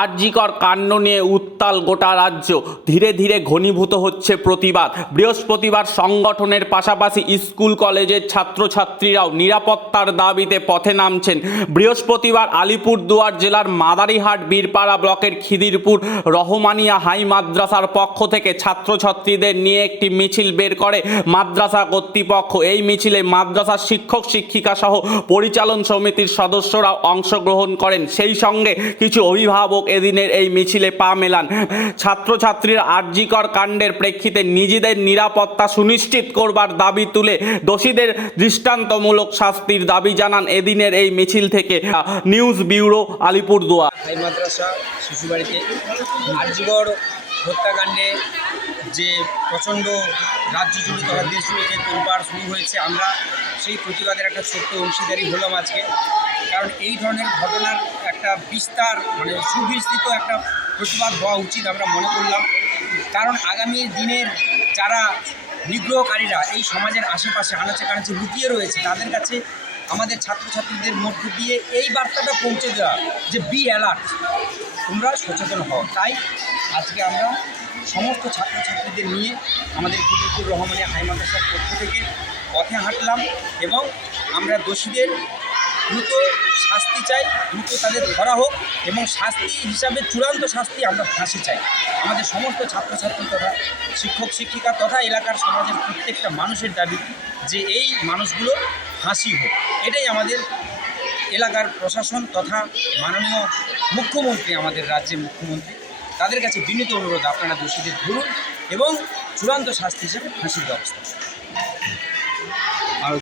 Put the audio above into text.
আরজিকর কাণ্ড নিয়ে উত্তাল গোটা রাজ্য ধীরে ধীরে ঘনীভূত হচ্ছে প্রতিবাদ। বৃহস্পতিবার সংগঠনের পাশাপাশি স্কুল কলেজের ছাত্রছাত্রীরাও নিরাপত্তার দাবিতে পথে নামছেন। বৃহস্পতিবার আলিপুরদুয়ার জেলার মাদারিহাট বীরপাড়া ব্লকের খিদিরপুর রহমানিয়া হাই মাদ্রাসার পক্ষ থেকে ছাত্রছাত্রীদের নিয়ে একটি মিছিল বের করে মাদ্রাসা কর্তৃপক্ষ। এই মিছিলে মাদ্রাসার শিক্ষক শিক্ষিকা সহ পরিচালন সমিতির সদস্যরা অংশগ্রহণ করেন। সেই সঙ্গে কিছু অভিভাবক এদিনের এই মিছিলে পা মেলান। ছাত্রছাত্রীর আর্জিকর কাণ্ডের প্রেক্ষিতে নিজেদের নিরাপত্তা সুনিশ্চিত করবার দাবি তুলে দোষীদের দৃষ্টান্তমূলক শাস্তির দাবি জানান এদিনের এই মিছিল থেকে। নিউজ ব্যুরো আর্যগড় হত্যাকাণ্ডে যে প্রচণ্ড রাজ্য জুড়ে তথা দেশ জুড়ে যে তোলপাড় শুরু হয়েছে, আমরা সেই প্রতিবাদের একটা ছোট্ট অংশীদারি হলাম আজকে। কারণ এই ধরনের ঘটনার একটা বিস্তার মানে সুবিস্তৃত একটা প্রতিবাদ হওয়া উচিত আমরা মনে করলাম। কারণ আগামী দিনের যারা নিগ্রহকারীরা এই সমাজের আশেপাশে আনাচে কানাচে লুকিয়ে রয়েছে, তাদের কাছে আমাদের ছাত্রছাত্রীদের মধ্য দিয়ে এই বার্তাটা পৌঁছে দেওয়া যে বি অ্যালার্ট তোমরা সচেতন হও। তাই আজকে আমরা সমস্ত ছাত্রছাত্রীদের নিয়ে আমাদের কুতুবুর রহমানের হাই মাদ্রাসার পক্ষ থেকে পথে হাঁটলাম এবং আমরা দোষীদের দ্রুত শাস্তি চাই, দ্রুত তাদের ধরা হোক এবং শাস্তি হিসাবে চূড়ান্ত শাস্তি আমরা ফাঁসি চাই আমাদের সমস্ত ছাত্রছাত্রী তথা শিক্ষক, শিক্ষিকা তথা এলাকার সমাজের প্রত্যেকটা মানুষের দাবি যে এই মানুষগুলো ফাঁসি হোক এটাই আমাদের এলাকার প্রশাসন তথা মাননীয় মুখ্যমন্ত্রী, আমাদের রাজ্যের মুখ্যমন্ত্রী, তাদের কাছে বিনীত অনুরোধ, আপনারা দোষীদের ধরুন এবং চূড়ান্ত শাস্তি হিসেবে ফাঁসির ব্যবস্থা।